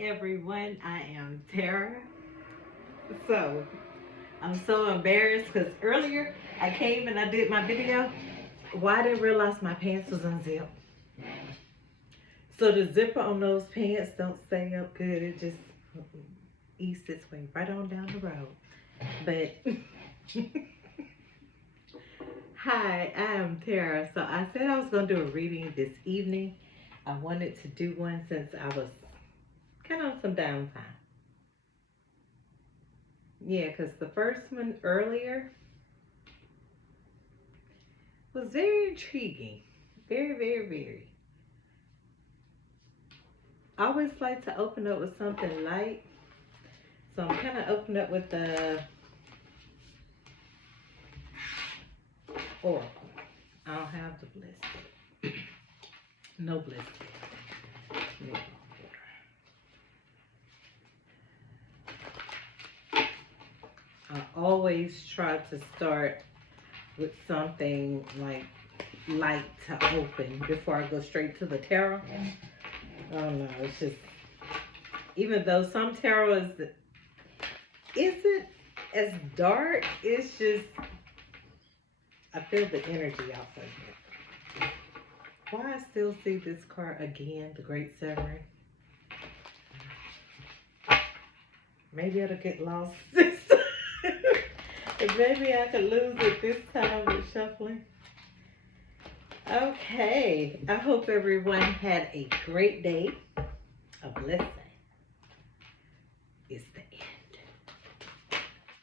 everyone, I am Tara. So I'm so embarrassed because earlier I came and I did my video. Why I didn't realize my pants was unzipped. So the zipper on those pants don't stay up good. It just eats its way right on down the road. But hi, I am Tara. So I said I was going to do a reading this evening. I wanted to do one since I was kind of on some downtime. Yeah, because the first one earlier was very intriguing. Very, very, very. I always like to open up with something light. So I'm kind of opening up with the Oracle. I don't have the bliss. No bliss. Yeah. I always try to start with something like light to open before I go straight to the tarot. I don't know. It's just, even though some tarot isn't as dark, it's just, I feel the energy off of it. Why I still see this card again, the Great Severing. Maybe it'll get lost this time. Maybe I could lose it this time with shuffling. Okay, I hope everyone had a great day. A blessing. It's the end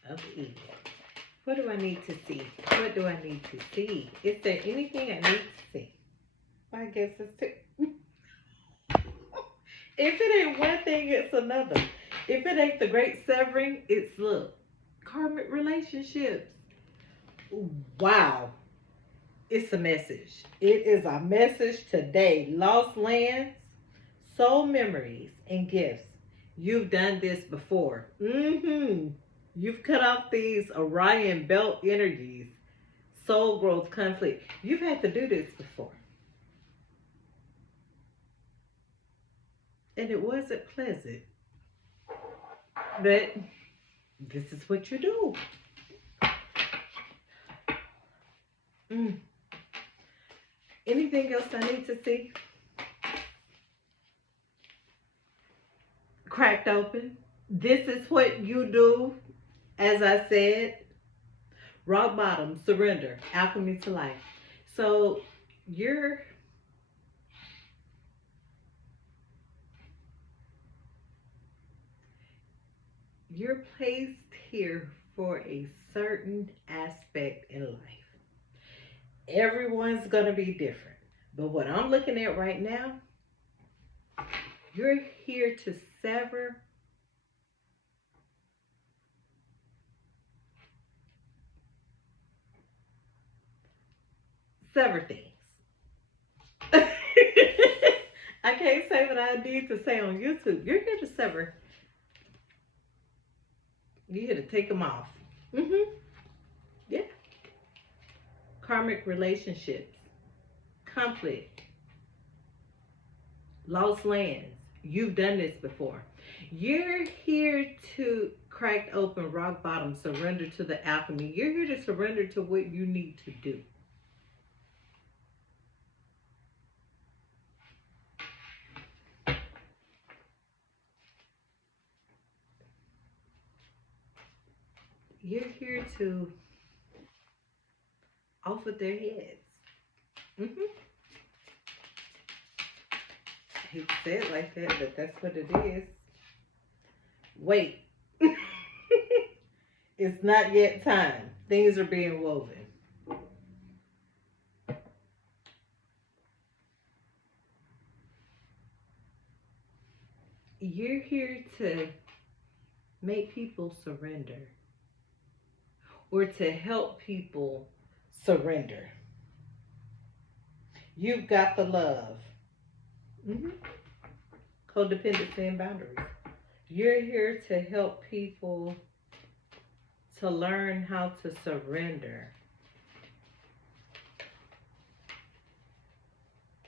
of the evening. What do I need to see? What do I need to see? Is there anything I need to see? I guess it's two. If it ain't one thing, it's another. If it ain't the Great Severing, it's look, karmic relationships. Wow. It's a message. It is a message today. Lost lands, soul memories, and gifts. You've done this before. You've cut off these Orion belt energies, soul growth, conflict. You've had to do this before. And it wasn't pleasant. But this is what you do. Anything else I need to see? Cracked open. This is what you do, as I said. Rock bottom, surrender, alchemy to life. So you're placed here for a certain aspect in life. Everyone's gonna be different. But what I'm looking at right now, you're here to sever things. I can't say what I need to say on YouTube. You're here to sever. You're here to take them off. Yeah. Karmic relationships, conflict, lost lands. You've done this before. You're here to crack open rock bottom, surrender to the alchemy. You're here to surrender to what you need to do. You're here to off with their heads. I hate to say it like that, but that's what it is. Wait. It's not yet time. Things are being woven. You're here to make people surrender or to help people surrender. You've got the love. Codependency and boundaries. You're here to help people to learn how to surrender.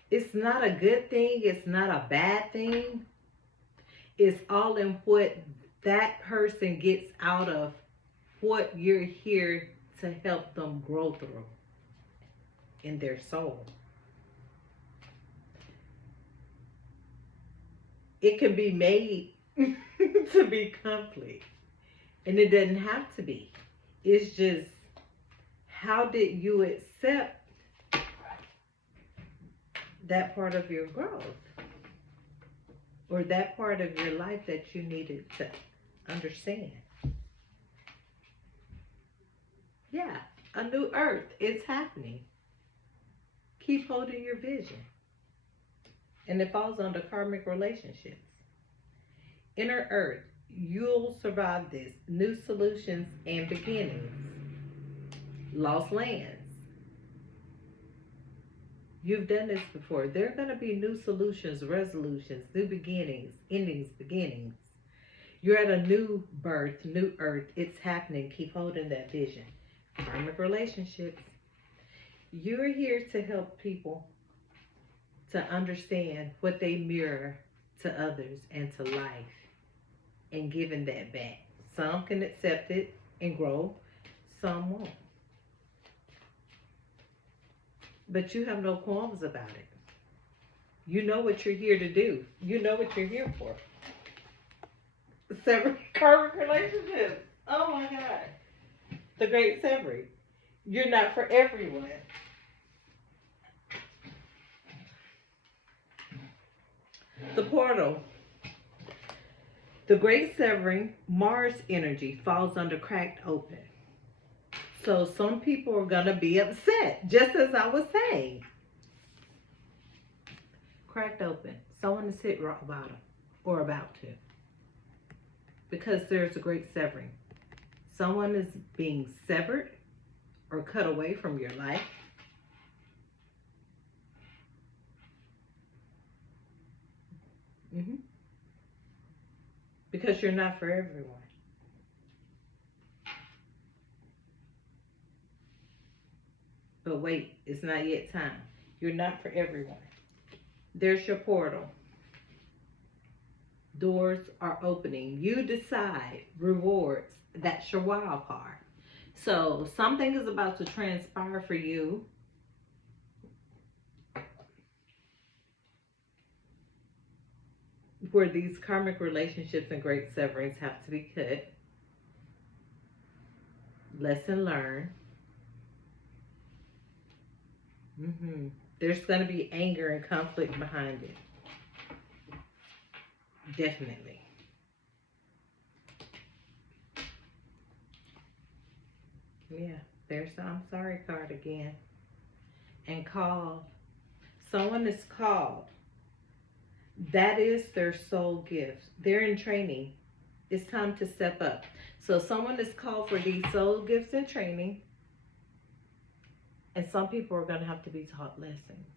It's not a good thing. It's not a bad thing. It's all in what that person gets out of what you're here to help them grow through in their soul. It can be made to be conflict, and it doesn't have to be. It's just, how did you accept that part of your growth or that part of your life that you needed to understand? Yeah, a new earth is happening. Keep holding your vision. And it falls under karmic relationships. Inner earth, you'll survive this. New solutions and beginnings. Lost lands. You've done this before. There are going to be new solutions, resolutions, new beginnings, endings, beginnings. You're at a new birth, new earth. It's happening. Keep holding that vision. Karmic relationships. You're here to help people to understand what they mirror to others and to life, and giving that back. Some can accept it and grow, some won't. But you have no qualms about it. You know what you're here to do. You know what you're here for. Severed karmic relationships. Oh my God. The great severing. You're not for everyone. The portal. The great severing, Mars energy, falls under cracked open. So some people are going to be upset, just as I was saying. Cracked open. Someone is hit rock bottom, or about to. Because there's a great severing. Someone is being severed or cut away from your life. Because you're not for everyone. But wait, it's not yet time. You're not for everyone. There's your portal. Doors are opening. You decide. Rewards. That's your wild card. So something is about to transpire for you. Where these karmic relationships and great severings have to be cut. Lesson learned. There's going to be anger and conflict behind it. Definitely. Yeah, there's the I'm sorry card again. And called. Someone is called. That is their soul gift. They're in training. It's time to step up. So someone is called for these soul gifts and training. And some people are going to have to be taught lessons.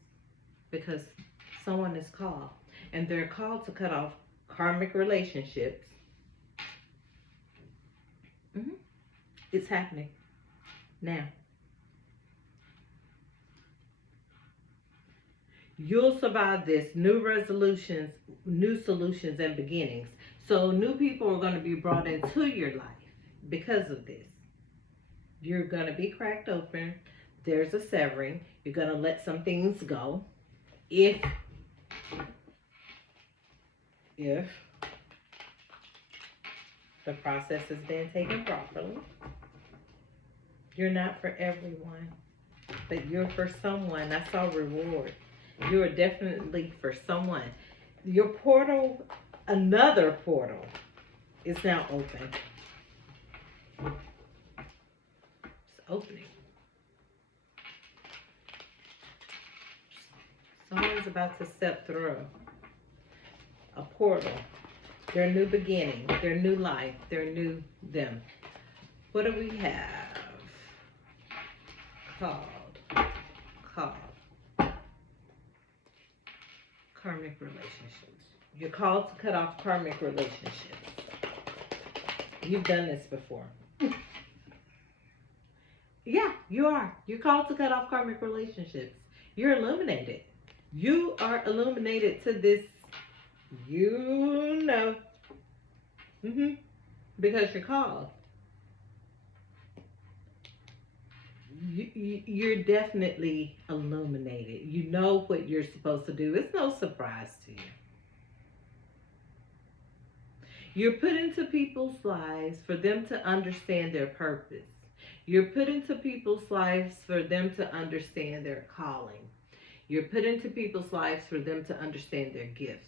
Because someone is called. And they're called to cut off karmic relationships. It's happening now. You'll survive this. New resolutions, new solutions, and beginnings. So new people are going to be brought into your life because of this. You're going to be cracked open. There's a severing. You're going to let some things go. If the process has been taken properly. You're not for everyone, but you're for someone. I saw reward. You are definitely for someone. Your portal, another portal, is now open. It's opening. Someone's about to step through a portal. Their new beginning, their new life, their new them. What do we have? Called. Karmic relationships. You're called to cut off karmic relationships. You've done this before. Yeah, you are. You're called to cut off karmic relationships. You're illuminated. You are illuminated to this. You know. Mm-hmm. Because you're called. You're definitely illuminated. You know what you're supposed to do. It's no surprise to you. You're put into people's lives for them to understand their purpose. You're put into people's lives for them to understand their calling. You're put into people's lives for them to understand their gifts.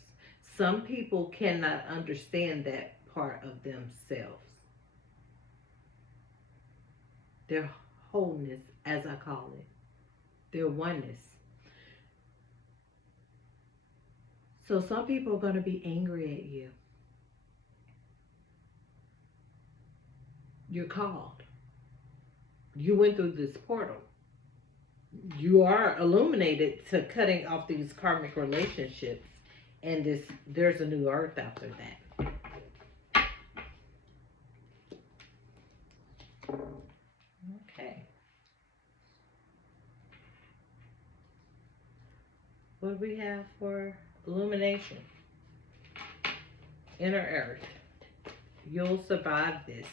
Some people cannot understand that part of themselves, their wholeness, as I call it, their oneness. So some people are going to be angry at you. You're called. You went through this portal. You are illuminated to cutting off these karmic relationships, and there's a new earth after that. Okay. What do we have for illumination? Inner earth. You'll survive this.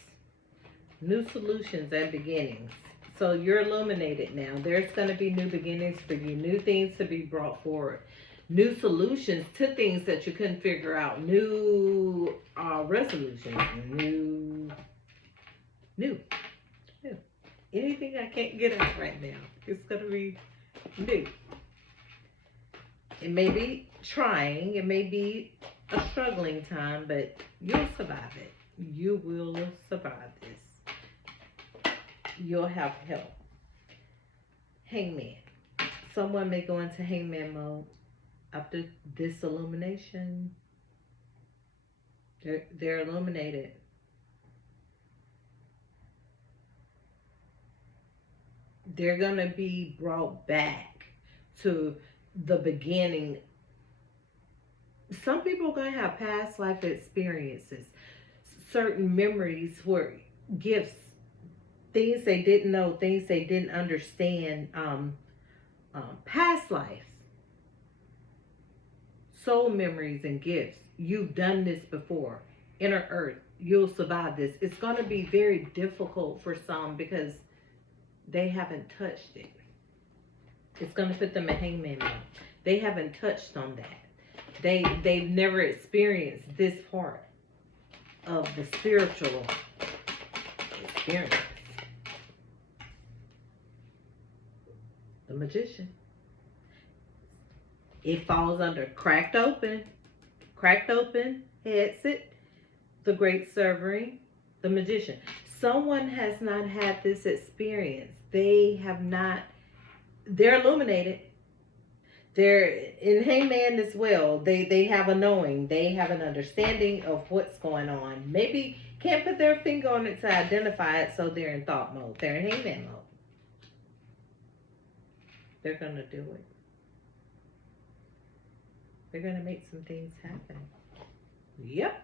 New solutions and beginnings. So you're illuminated now. There's going to be new beginnings for you, new things to be brought forward, new solutions to things that you couldn't figure out, new resolutions, new, new. Anything I can't get out right now, it's going to be new. It may be trying, it may be a struggling time, but you'll survive it. You will survive this. You'll have help. Hangman. Someone may go into hangman mode after this illumination. They're illuminated. They're going to be brought back to the beginning. Some people are going to have past life experiences, certain memories where gifts, things they didn't know, things they didn't understand, past lives, soul memories and gifts. You've done this before. Inner earth, you'll survive this. It's going to be very difficult for some because they haven't touched it. It's going to put them in hangman mode. They haven't touched on that. They've never experienced this part of the spiritual experience. The magician. It falls under cracked open, headset, the great severing, the magician. Someone has not had this experience. They have not, they're illuminated. They're in hangman as well. They have a knowing. They have an understanding of what's going on. Maybe can't put their finger on it to identify it, so they're in thought mode. They're in hangman mode. They're going to do it. They're going to make some things happen. Yep.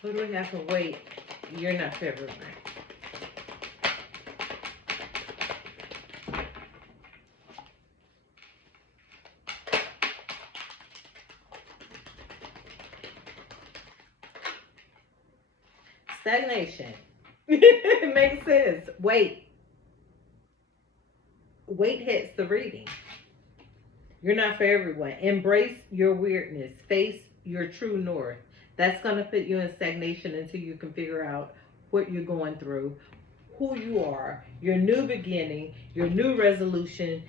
What do we have to wait? You're not February. Stagnation. It makes sense. Wait hits the reading. You're not for everyone. Embrace your weirdness. Face your true north. That's going to put you in stagnation until you can figure out what you're going through, who you are, your new beginning, your new resolution.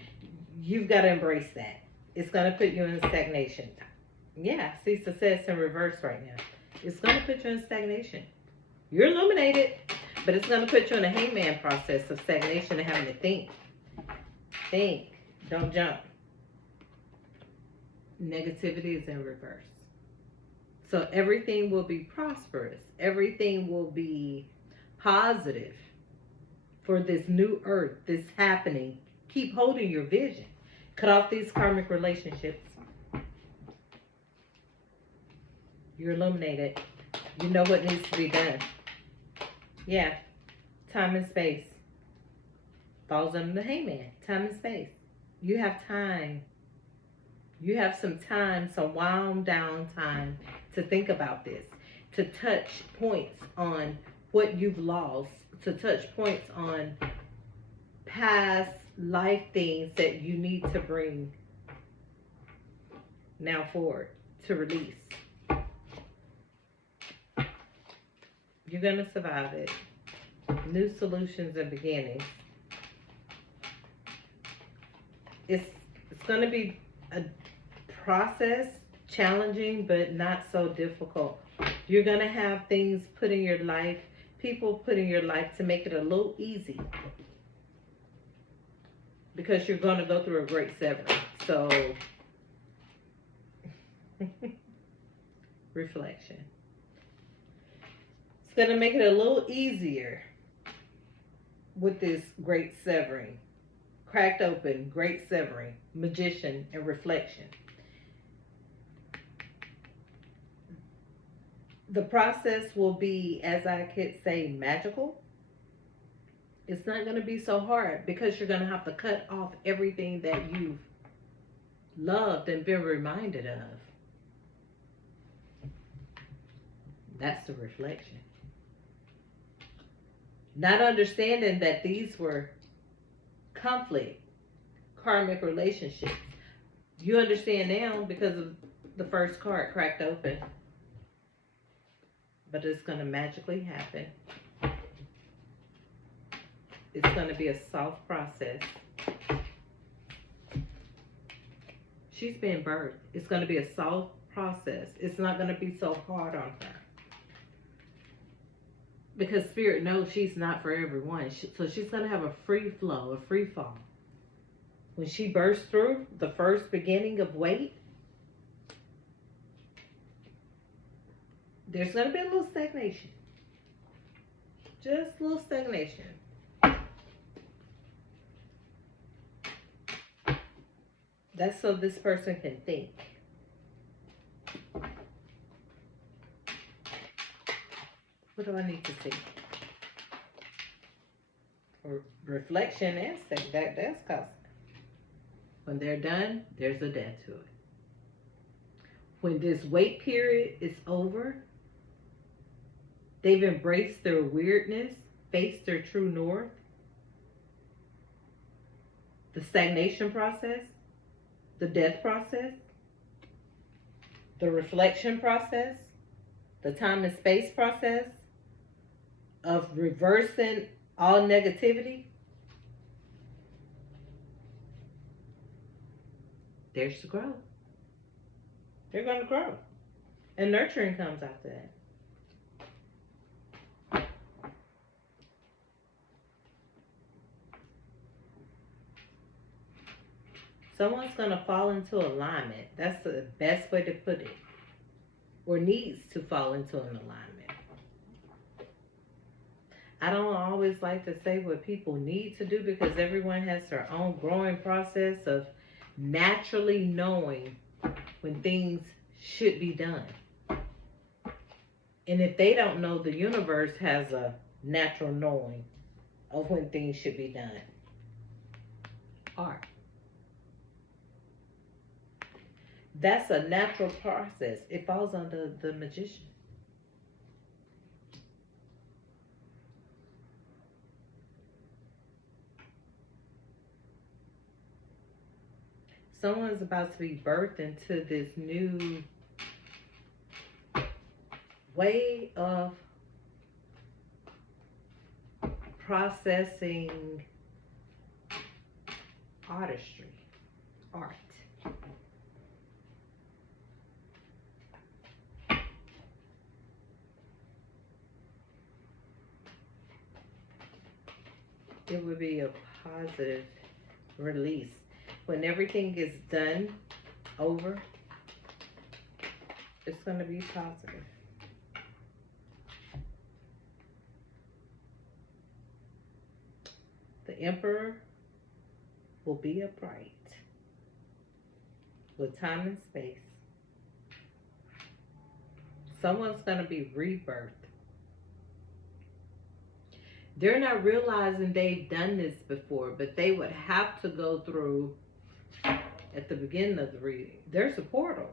You've got to embrace that. It's going to put you in stagnation. Yeah, see success in reverse right now. It's going to put you in stagnation. You're illuminated, but it's going to put you in a hangman process of stagnation and having to think. Think. Don't jump. Negativity is in reverse. So everything will be prosperous. Everything will be positive for this new earth, this happening. Keep holding your vision. Cut off these karmic relationships. You're illuminated. You know what needs to be done. Yeah. Time and space. Falls under the hangman. Time and space. You have time You have some time, some wound down time to think about this, to touch points on what you've lost, to touch points on past life things that you need to bring now forward to release. You're going to survive it. New solutions and beginnings. It's going to be a process, challenging but not so difficult. You're going to have things put in your life, people put in your life to make it a little easy, because you're going to go through a great severing. So reflection. It's going to make it a little easier with this great severing. Cracked open, great severing, magician, and reflection. The process will be, as I could say, magical. It's not going to be so hard because you're going to have to cut off everything that you've loved and been reminded of. That's the reflection. Not understanding that these were conflict, karmic relationships. You understand now because of the first card cracked open. But it's going to magically happen. It's going to be a soft process. She's being birthed. It's going to be a soft process. It's not going to be so hard on her. Because Spirit knows she's not for everyone. So she's going to have a free flow, a free fall. When she bursts through the first beginning of weight, there's going to be a little stagnation. Just a little stagnation. That's so this person can think. What do I need to see? For reflection and say that's cosmic. When they're done, there's a death to it. When this wait period is over, they've embraced their weirdness, faced their true north. The stagnation process, the death process, the reflection process, the time and space process of reversing all negativity. There's the growth. They're going to grow. And nurturing comes after that. Someone's going to fall into alignment. That's the best way to put it. Or needs to fall into an alignment. I don't always like to say what people need to do because everyone has their own growing process of naturally knowing when things should be done. And if they don't know, the universe has a natural knowing of when things should be done. Art. That's a natural process. It falls under the magician. Someone's about to be birthed into this new way of processing artistry, art. It would be a positive release. When everything is done, over, it's going to be positive. The Emperor will be upright with time and space. Someone's going to be rebirthed. They're not realizing they've done this before, but they would have to go through at the beginning of the reading. There's a portal.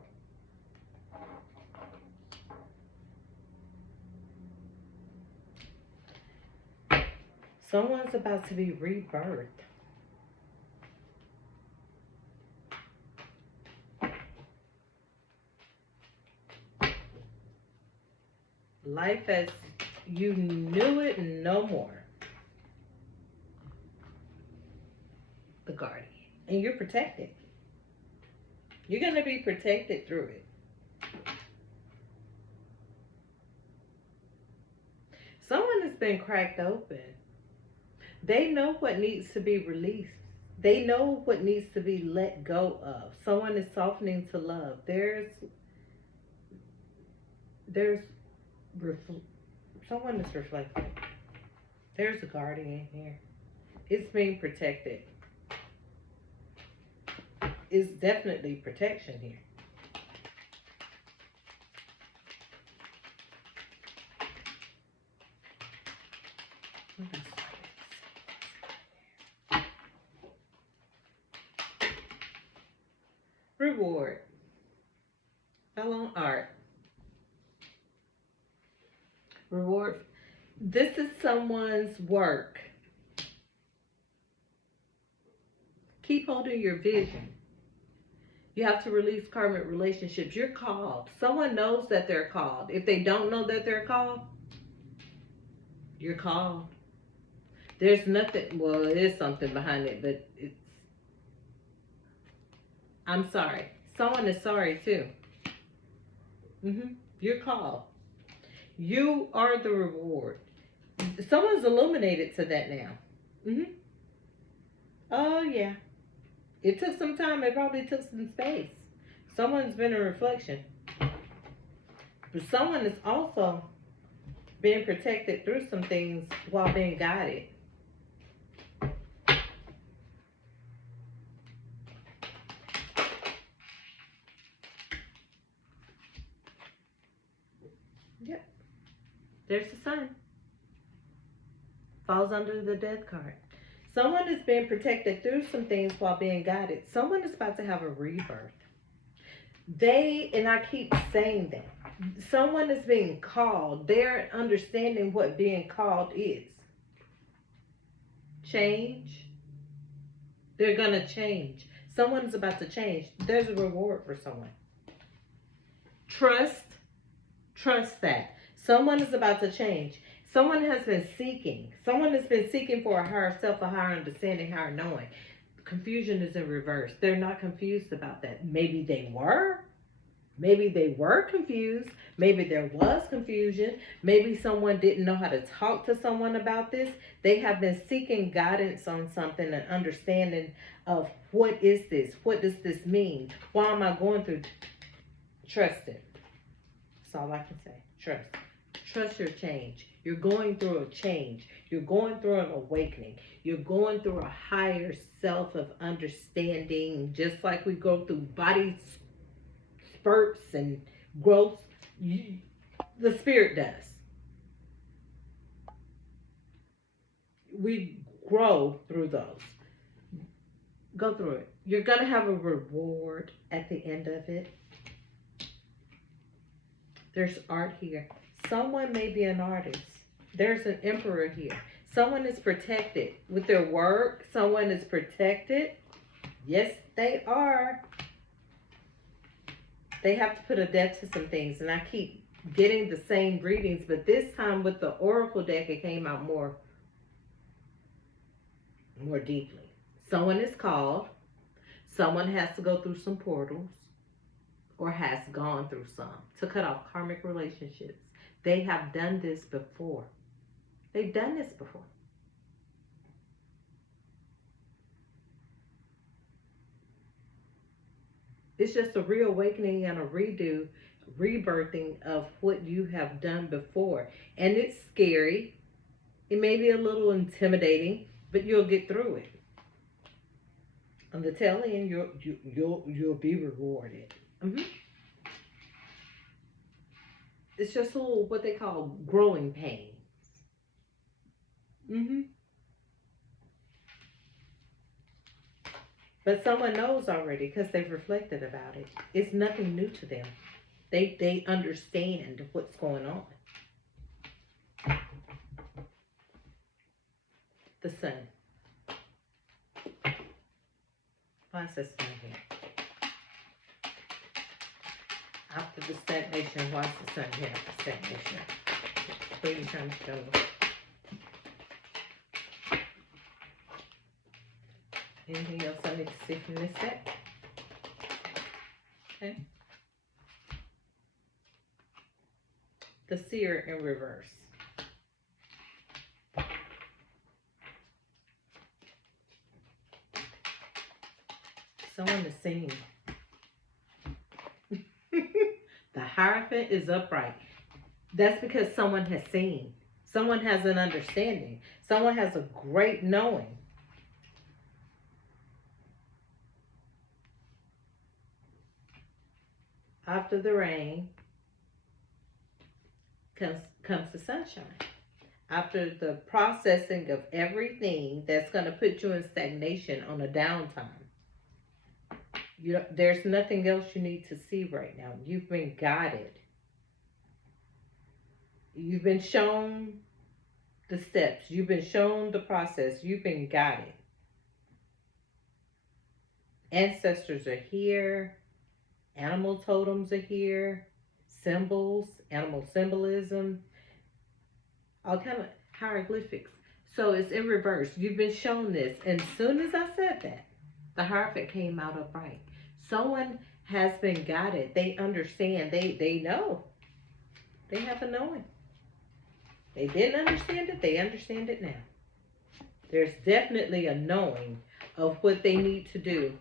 Someone's about to be rebirthed. Life as you knew it, no more. The Guardian. And you're protected. You're going to be protected through it. Someone has been cracked open. They know what needs to be released. They know what needs to be let go of. Someone is softening to love. Someone is reflecting. There's a guardian here. It's being protected. It's definitely protection here. Reward. Fell on art. Reward. This is someone's work. Keep holding your vision. You have to release karmic relationships. You're called. Someone knows that they're called. If they don't know that they're called, you're called. There's nothing, well, it is something behind it, but it's, I'm sorry. Someone is sorry too. You're called. You are the reward. Someone's illuminated to that now. Oh, yeah. It took some time. It probably took some space. Someone's been a reflection. But someone is also being protected through some things while being guided. Yep. There's the sun. Falls under the death card. Someone is being protected through some things while being guided. Someone is about to have a rebirth. And I keep saying that. Someone is being called. They're understanding what being called is. Change. They're going to change. Someone's about to change. There's a reward for someone. Trust. Trust that. Someone is about to change. Someone has been seeking. Someone has been seeking for a higher self, a higher understanding, higher knowing. Confusion is in reverse. They're not confused about that. Maybe they were. Maybe they were confused. Maybe there was confusion. Maybe someone didn't know how to talk to someone about this. They have been seeking guidance on something and understanding of what is this? What does this mean? Why am I going through? Trust it. That's all I can say. Trust. Trust your change. You're going through a change. You're going through an awakening. You're going through a higher self of understanding, just like we go through body spurts and growth. The spirit does. We grow through those. Go through it. You're going to have a reward at the end of it. There's art here. Someone may be an artist. There's an emperor here. Someone is protected with their work. Someone is protected. Yes, they are. They have to put a depth to some things. And I keep getting the same readings. But this time with the Oracle deck, it came out more deeply. Someone is called. Someone has to go through some portals. Or has gone through some to cut off karmic relationships. They have done this before. They've done this before. It's just a reawakening and a redo, rebirthing of what you have done before. And it's scary. It may be a little intimidating, but you'll get through it. On the tail end, you'll be rewarded. It's just a little, what they call growing pains. But someone knows already because they've reflected about it. It's nothing new to them. They understand what's going on. The sun. Why is the sun here? After the stagnation, why is the sun here after stagnation? What are you trying to show me? Anything else I need to see from this deck? Okay. The seer in reverse. Someone is singing. The Hierophant is upright. That's because someone has seen. Someone has an understanding. Someone has a great knowing. After the rain comes the sunshine. After the processing of everything that's going to put you in stagnation on a downtime, there's nothing else you need to see right now. You've been guided. You've been shown the steps. You've been shown the process. You've been guided. Ancestors are here. Animal totems are here. Symbols, animal symbolism, all kind of hieroglyphics. So it's in reverse. You've been shown this. And as soon as I said that, the Hierophant came out upright. Someone has been guided. They understand. They know. They have a knowing. They didn't understand it. They understand it now. There's definitely a knowing of what they need to do,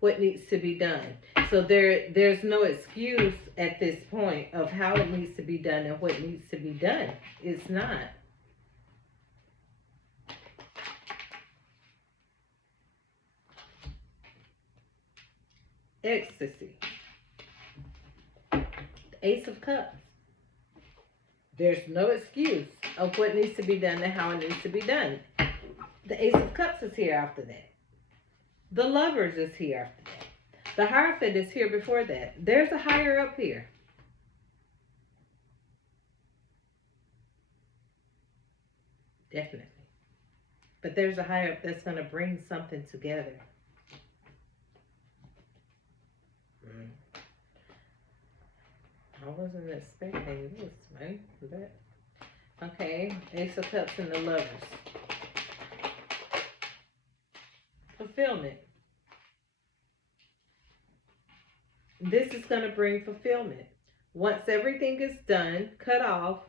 what needs to be done. So there's no excuse at this point of how it needs to be done and what needs to be done. It's not. Ecstasy. The Ace of Cups. There's no excuse of what needs to be done and how it needs to be done. The Ace of Cups is here after that. The Lovers is here after that. The Hierophant is here before that. There's a higher up here. Definitely. But there's a higher up that's going to bring something together. I wasn't expecting this, man. But, okay, Ace of Cups and the Lovers. Fulfillment. This is going to bring fulfillment. Once everything is done, cut off,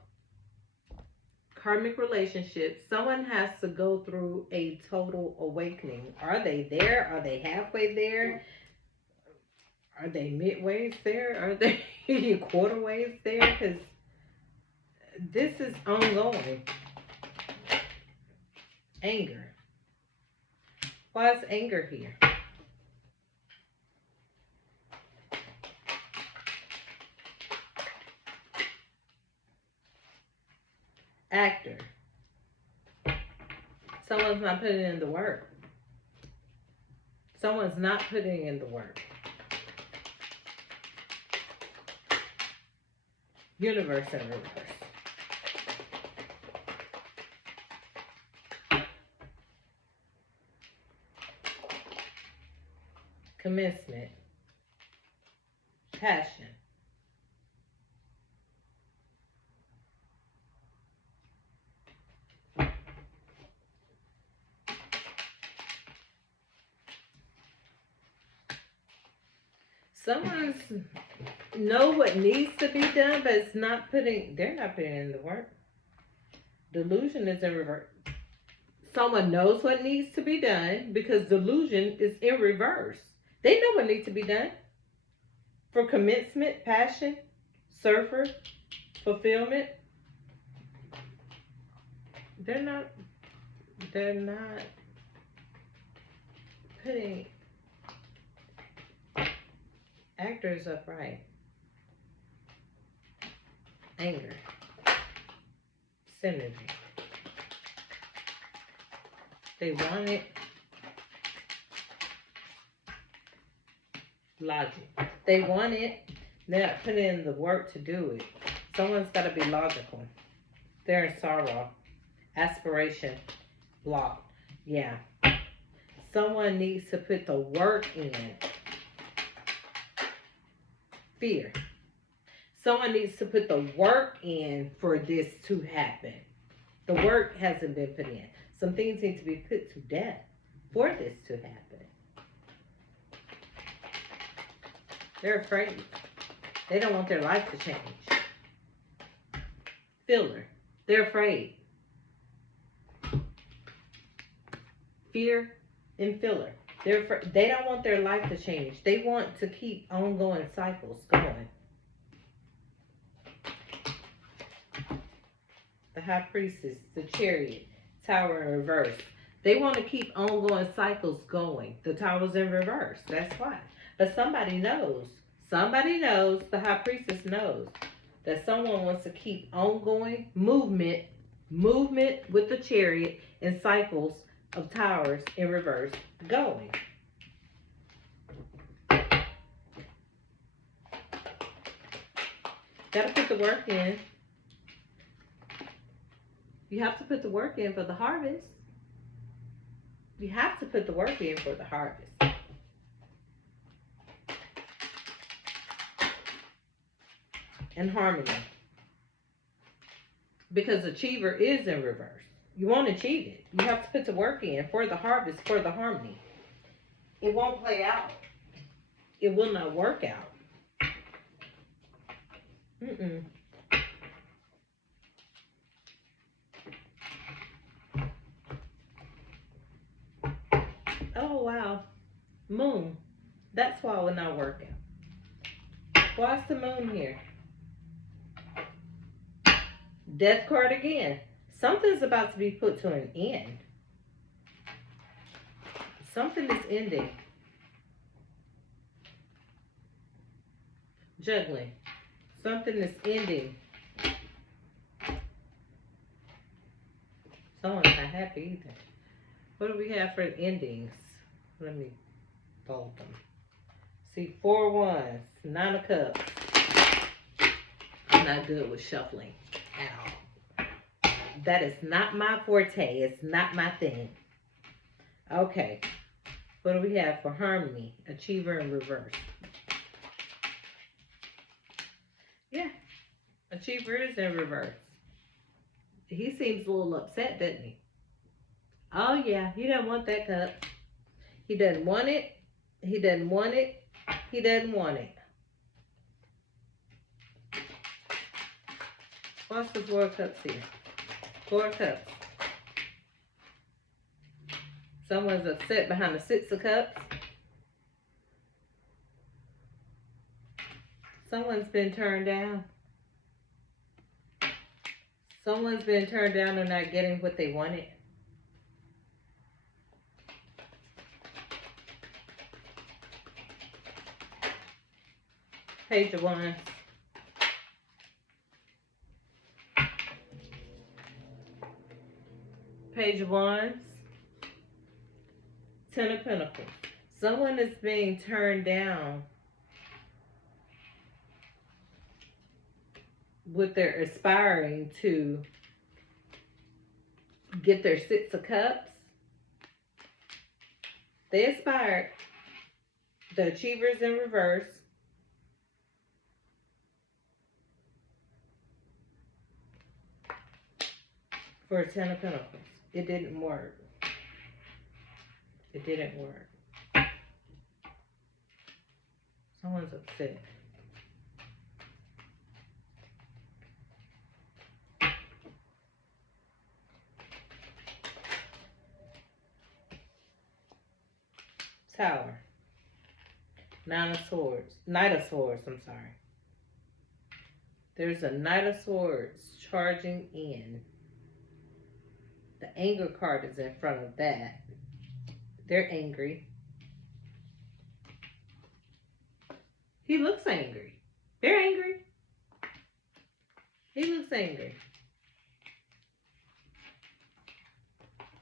karmic relationships, someone has to go through a total awakening. Are they there? Are they halfway there? Are they midways there? Are they quarterways there? Because this is ongoing. Anger. Why is anger here? Actor. Someone's not putting in the work. Someone's not putting in the work. Universe in reverse. Commencement. Passion. Someone's know what needs to be done, but they're not putting in the work. Delusion is in reverse. Someone knows what needs to be done because delusion is in reverse. They know what needs to be done. For commencement, passion, surfer, fulfillment. They're not putting actors upright. Anger. Synergy. They want it. Logic. They want it. They're not putting in the work to do it. Someone's got to be logical. They're in sorrow. Aspiration. Block. Yeah. Someone needs to put the work in. Fear. Someone needs to put the work in for this to happen. The work hasn't been put in. Some things need to be put to death for this to happen. They're afraid. They don't want their life to change. Filler. They're afraid. Fear and filler. They don't want their life to change. They want to keep ongoing cycles going. The High Priestess, the Chariot, Tower in reverse. They want to keep ongoing cycles going. The Tower's in reverse. That's why. But somebody knows. Somebody knows. The High Priestess knows that someone wants to keep ongoing movement with the Chariot and cycles of Towers in reverse going. Gotta put the work in. You have to put the work in for the harvest. You have to put the work in for the harvest. And harmony. Because achiever is in reverse. You won't achieve it. You have to put the work in for the harvest, for the harmony. It won't play out. It will not work out. Mm-mm. Oh, wow. Moon. That's why it will not work out. Why's the moon here? Death card again. Something's about to be put to an end. Something is ending. Juggling. Something is ending. Someone's not happy either. What do we have for endings? Let me fold them. See, 4 wands, 9 of cups. I'm not good with shuffling at all. That is not my forte. It's not my thing. Okay. What do we have for harmony? Achiever in reverse. Yeah. Achiever is in reverse. He seems a little upset, doesn't he? Oh, yeah. He doesn't want that cup. He doesn't want it. He doesn't want it. He doesn't want it. What's the 4 of cups here? 4 of cups. Someone's upset behind the 6 of cups. Someone's been turned down. Someone's been turned down and not getting what they wanted. Page of Wands. Page of Wands. 10 of Pentacles. Someone is being turned down with their aspiring to get their 6 of Cups. They aspired. The Achiever's in reverse. For a 10 of Pentacles. It didn't work. It didn't work. Someone's upset. Tower. 9 of Swords. Knight of Swords, I'm sorry. There's a Knight of Swords charging in. The anger card is in front of that. They're angry. He looks angry. They're angry. He looks angry.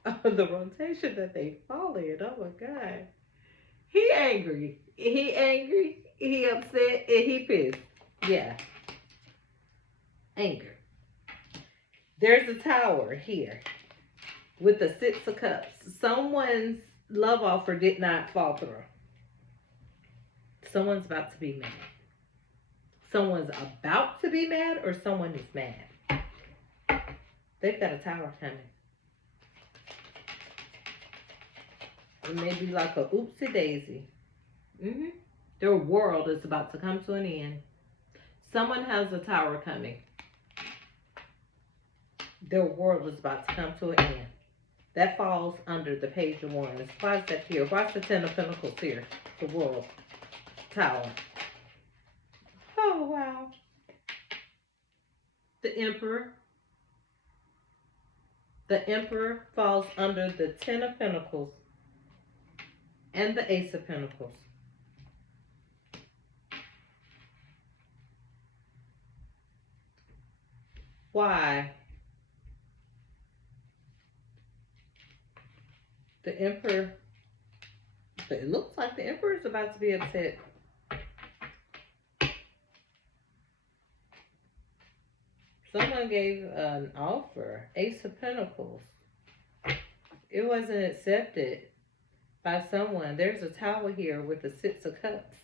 Oh, the rotation that they fall in. Oh my God. He angry. He angry. He upset and he pissed. Yeah, anger. There's a tower here with the Six of Cups. Someone's love offer did not fall through. Someone's about to be mad. Someone's about to be mad or someone is mad. They've got a tower coming. It may be like a oopsie daisy. Their world is about to come to an end. Someone has a tower coming. Their world is about to come to an end. That falls under the Page of Wands. Why is that here? Why is the Ten of Pentacles here? The world. Tower. Oh, wow. The Emperor. The Emperor falls under the Ten of Pentacles and the Ace of Pentacles. Why? The Emperor, it looks like the Emperor is about to be upset. Someone gave an offer, Ace of Pentacles. It wasn't accepted by someone. There's a tower here with the Six of Cups.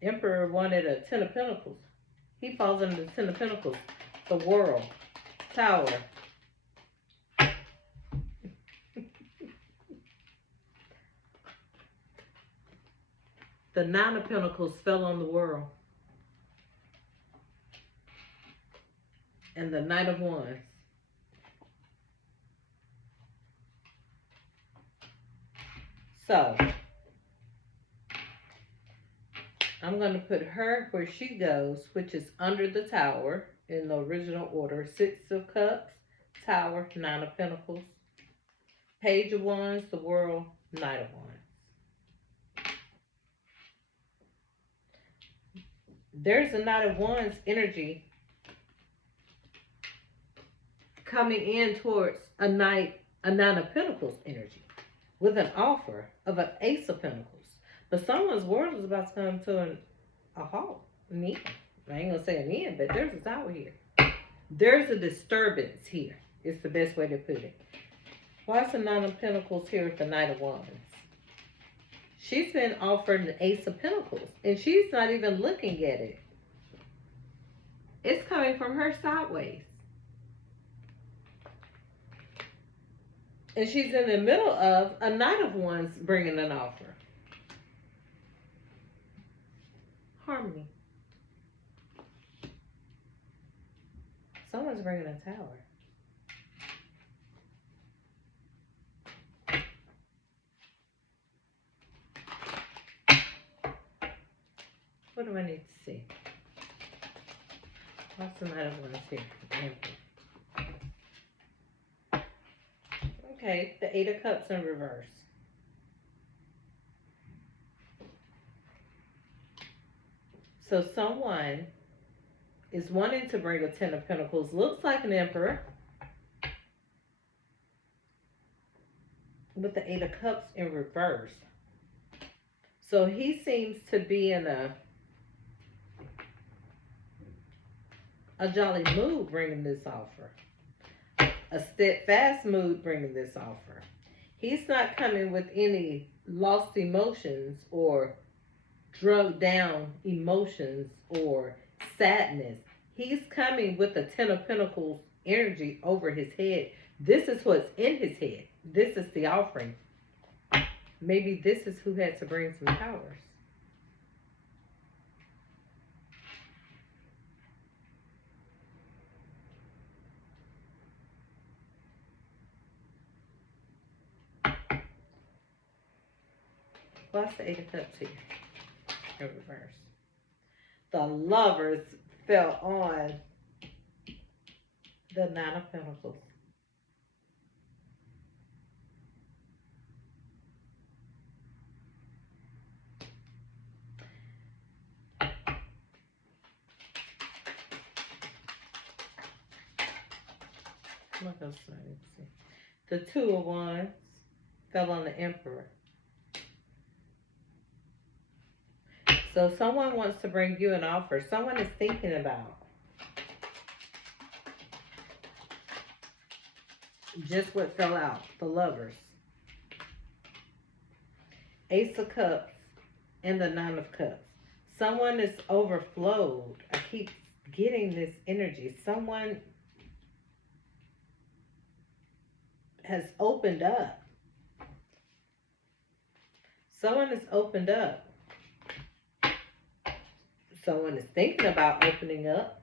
Emperor wanted a Ten of Pentacles. He falls under the Ten of Pentacles. The world. Tower. The Nine of Pentacles fell on the world. And the Knight of Wands. So, I'm going to put her where she goes, which is under the tower in the original order. Six of Cups, Tower, Nine of Pentacles, Page of Wands, the World, Knight of Wands. There's a Knight of Wands energy coming in towards a Nine of Pentacles energy with an offer of an Ace of Pentacles. But someone's world is about to come to a halt, an end. I ain't gonna say an end, but there's a tower here. There's a disturbance here. It's the best way to put it. Why is the Nine of Pentacles here with the Knight of Wands? She's been offered an Ace of Pentacles, and she's not even looking at it. It's coming from her sideways. And she's in the middle of a Knight of Wands bringing an offer. Harmony. Someone's bringing a tower. What do I need to see? What's the Knight of Wands here? Okay, the Eight of Cups in reverse. So someone is wanting to bring a Ten of Pentacles. Looks like an Emperor. With the Eight of Cups in reverse. So he seems to be in a jolly mood bringing this offer. A steadfast mood bringing this offer. He's not coming with any lost emotions or drugged down emotions or sadness. He's coming with the Ten of Pentacles energy over his head. This is what's in his head. This is the offering. Maybe this is who had to bring some towers. What's the Eight of Cups here? In reverse. The Lovers fell on the Nine of Pentacles. What else do I need to see? The Two of Wands fell on the Emperor. So someone wants to bring you an offer. Someone is thinking about just what fell out. The Lovers. Ace of Cups and the Nine of Cups. Someone is overflowed. I keep getting this energy. Someone has opened up. Someone has opened up. Someone is thinking about opening up.